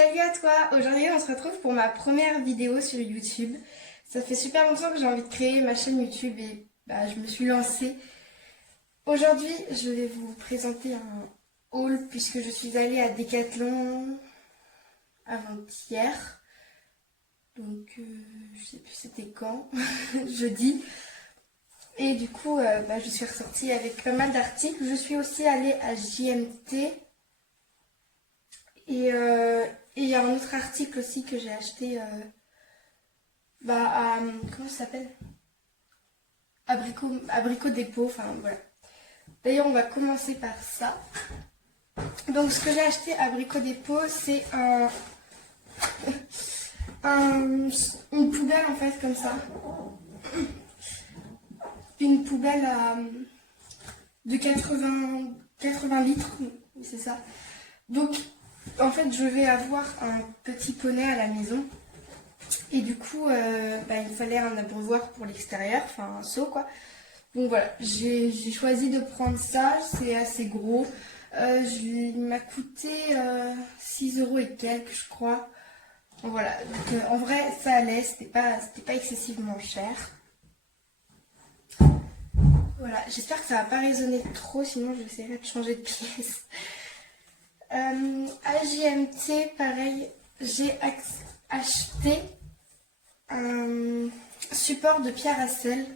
Salut à toi! Aujourd'hui on se retrouve pour ma première vidéo sur YouTube. Ça fait super longtemps que j'ai envie de créer ma chaîne YouTube et je me suis lancée. Aujourd'hui je vais vous présenter un haul puisque je suis allée à Decathlon avant-hier. Donc je sais plus c'était quand, jeudi. Et du coup je suis ressortie avec pas mal d'articles. Je suis aussi allée à JMT. Et il y a un autre article aussi que j'ai acheté comment ça s'appelle? Abricot Dépôt, enfin voilà. D'ailleurs on va commencer par ça. Donc ce que j'ai acheté à Abricot Dépôt, c'est une poubelle en fait comme ça. Une poubelle de 80 litres, c'est ça. Donc en fait je vais avoir un petit poney à la maison. Et du coup, il me fallait un abreuvoir pour l'extérieur, enfin un seau quoi. Donc voilà, j'ai choisi de prendre ça, c'est assez gros. Il m'a coûté 6 € et quelques, je crois. Donc voilà, donc, en vrai ça allait, c'était pas excessivement cher. Voilà, j'espère que ça va pas résonner trop, sinon j'essaierai de changer de pièce. À JMT, pareil, j'ai acheté un support de pierre à sel.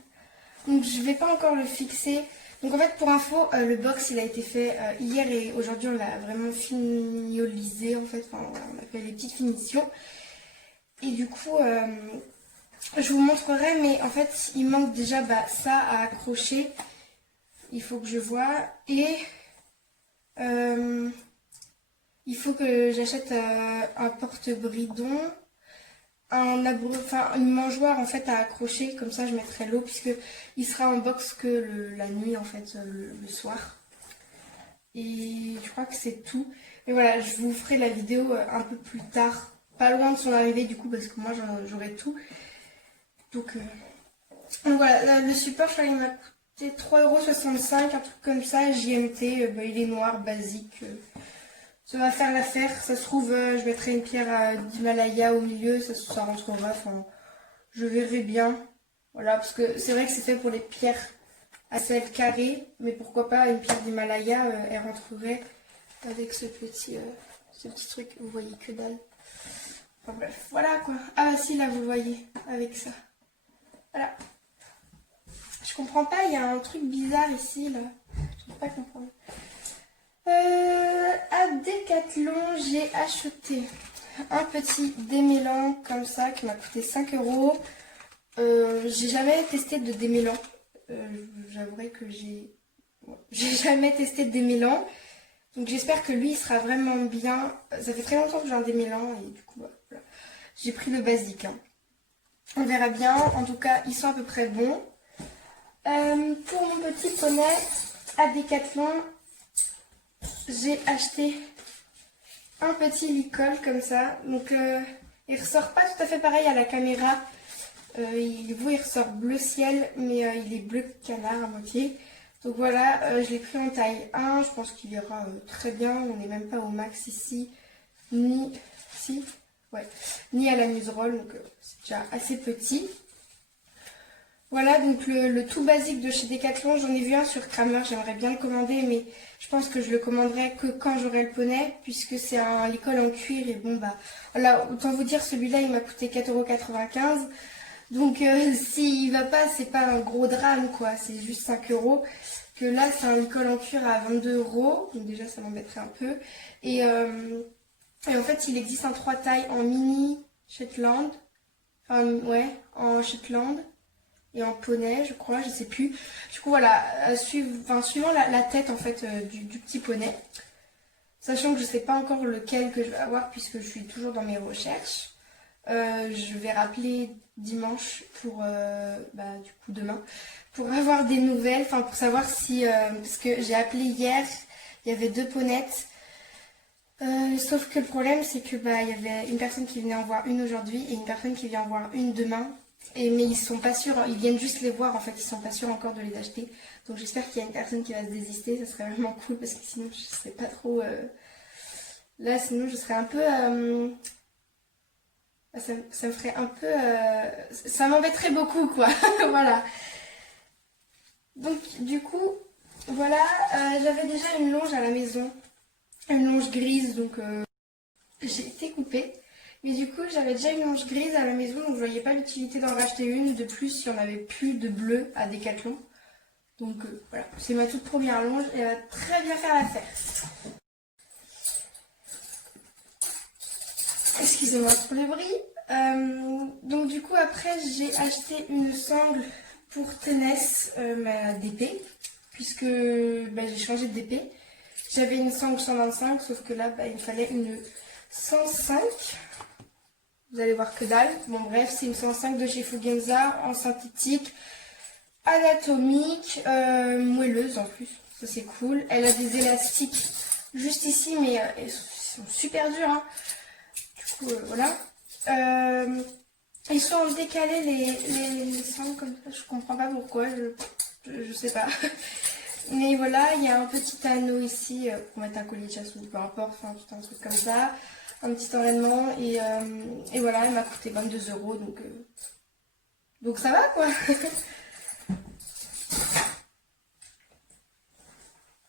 Donc je vais pas encore le fixer. Donc en fait pour info, le box il a été fait hier et aujourd'hui on l'a vraiment fignolisé en fait. Enfin voilà, on a fait les petites finitions. Et du coup je vous montrerai, mais en fait il manque déjà ça à accrocher. Il faut que je vois. Et il faut que j'achète un porte-bridon. Une mangeoire en fait à accrocher, comme ça je mettrai l'eau puisque il sera en box que la nuit en fait, le soir. Et je crois que c'est tout. Mais voilà, je vous ferai la vidéo un peu plus tard, pas loin de son arrivée du coup parce que moi j'aurai tout. Donc voilà, le support je crois qu'il m'a coûté 3,65 €, un truc comme ça. JMT, il est noir, basique. Ça va faire l'affaire. Ça se trouve, je mettrai une pierre d'Himalaya au milieu, ça rentrera. Enfin, je verrai bien. Voilà, parce que c'est vrai que c'est fait pour les pierres à sel carré, mais pourquoi pas une pierre d'Himalaya, elle rentrerait avec ce petit truc. Vous voyez que dalle. Enfin bref, voilà quoi. Ah si, là vous le voyez, avec ça. Voilà. Je comprends pas, il y a un truc bizarre ici, là. Je ne peux pas comprendre. À Decathlon, j'ai acheté un petit démêlant comme ça qui m'a coûté 5 €. J'ai jamais testé de démêlant. J'avouerai que j'ai jamais testé de démêlant. Donc j'espère que lui il sera vraiment bien. Ça fait très longtemps que j'ai un démêlant et du coup voilà. J'ai pris le basique. Hein. On verra bien. En tout cas, ils sont à peu près bons. Pour mon petit poney à Decathlon, j'ai acheté un petit licol comme ça. Donc il ressort pas tout à fait pareil à la caméra. Il ressort bleu ciel, mais il est bleu canard à moitié. Donc voilà, je l'ai pris en taille 1. Je pense qu'il ira très bien. On n'est même pas au max ici, ni à la muserolle. Donc c'est déjà assez petit. Voilà, donc le tout basique de chez Decathlon, j'en ai vu un sur Kramer, j'aimerais bien le commander, mais je pense que je le commanderai que quand j'aurai le poney, puisque c'est un licol en cuir, et bon voilà, autant vous dire, celui-là il m'a coûté 4,95 €, donc s'il va pas, c'est pas un gros drame quoi, c'est juste 5 €, que là c'est un licol en cuir à 22 €, donc déjà ça m'embêterait un peu, et en fait il existe en 3 tailles, en mini Shetland, en Shetland, et en poney, je crois, je sais plus. Du coup, voilà, suivant la tête en fait du petit poney. Sachant que je sais pas encore lequel que je vais avoir puisque je suis toujours dans mes recherches. Je vais rappeler dimanche pour, du coup demain, pour avoir des nouvelles, enfin pour savoir si, parce que j'ai appelé hier, il y avait 2 ponettes. Sauf que le problème c'est que il y avait une personne qui venait en voir une aujourd'hui et une personne qui vient en voir une demain. Mais ils sont pas sûrs, ils viennent juste les voir en fait, ils sont pas sûrs encore de les acheter. Donc j'espère qu'il y a une personne qui va se désister, ça serait vraiment cool parce que sinon je serais pas trop Là, sinon, je serais un peu... ça me ferait un peu... ça m'embêterait beaucoup, quoi. Voilà. Donc, du coup, voilà. J'avais déjà une longe à la maison. Une longe grise, donc j'ai été coupée. Mais du coup, j'avais déjà une longe grise à la maison, donc je voyais pas l'utilité d'en racheter une. De plus, si on avait plus de bleu à Decathlon. Donc voilà, c'est ma toute première longe et elle va très bien faire l'affaire. Excusez-moi pour les bruits. Donc du coup, après, j'ai acheté une sangle pour tennis, ma DP, puisque j'ai changé de DP. J'avais une sangle 125, sauf que là, il me fallait une 105. Vous allez voir que dalle. Bon bref, c'est une 105 de chez Fugenza en synthétique. Anatomique, moelleuse en plus, ça c'est cool. Elle a des élastiques juste ici, mais ils sont super durs. Hein. Du coup, voilà. Ils sont en décalé les sangles comme ça, je comprends pas pourquoi, je sais pas. Mais voilà, il y a un petit anneau ici pour mettre un collier de chasse ou peu importe, enfin tout un truc comme ça. Un petit enraînement et voilà, elle m'a coûté 22 €, donc ça va quoi.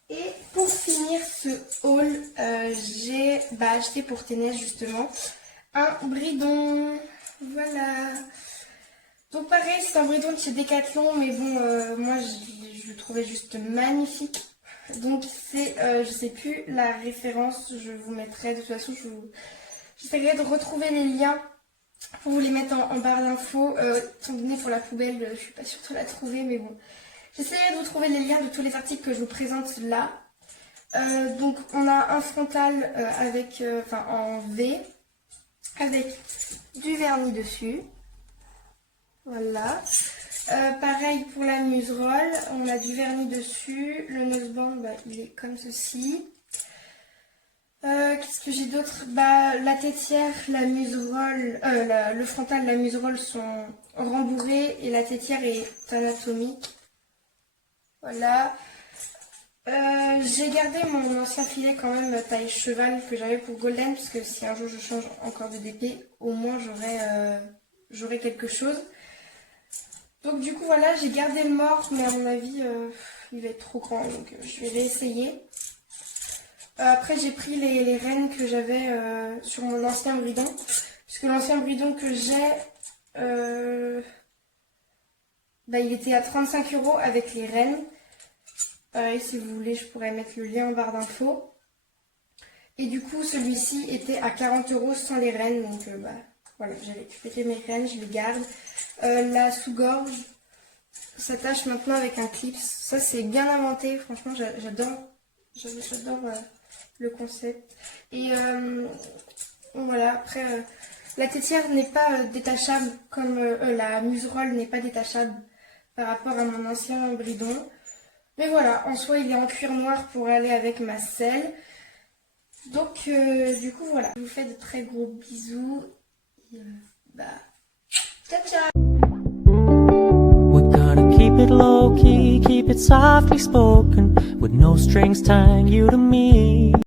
Et pour finir ce haul, j'ai acheté pour tennis justement un bridon. Voilà. Donc pareil, c'est un bridon de chez Decathlon, mais bon, moi je le trouvais juste magnifique. Donc c'est, je sais plus la référence, je vous mettrai, de toute façon j'essaierai de retrouver les liens pour vous les mettre en barre d'infos. Étant donné pour la poubelle, je suis pas sûre de la trouver, mais bon. J'essaierai de vous trouver les liens de tous les articles que je vous présente là. Donc on a un frontal en V avec du vernis dessus. Voilà. Pareil pour la muserolle, on a du vernis dessus. Le noseband, il est comme ceci. Qu'est-ce que j'ai d'autre? La tétière, la muserolle, le frontal, la muserolle sont rembourrés et la tétière est anatomique. Voilà. J'ai gardé mon ancien filet quand même taille cheval que j'avais pour Golden, parce que si un jour je change encore de DP, au moins j'aurai quelque chose. Donc du coup voilà, j'ai gardé le mort, mais à mon avis il va être trop grand, donc je vais réessayer. Après j'ai pris les rênes que j'avais sur mon ancien bridon, puisque l'ancien bridon que j'ai, il était à 35 € avec les rênes. Pareil, si vous voulez, je pourrais mettre le lien en barre d'infos. Et du coup, celui-ci était à 40 € sans les rênes. Donc voilà, j'ai récupéré mes rênes, je les garde. La sous-gorge s'attache maintenant avec un clip. Ça, c'est bien inventé. Franchement, j'adore le concept. Et voilà, après, la tétière n'est pas détachable, comme la muserolle n'est pas détachable par rapport à mon ancien bridon. Mais voilà, en soi, il est en cuir noir pour aller avec ma selle. Donc, du coup, voilà. Je vous fais de très gros bisous. Et, ciao, ciao! We're gonna keep it low key, keep it softly spoken, with no strings tying you to me.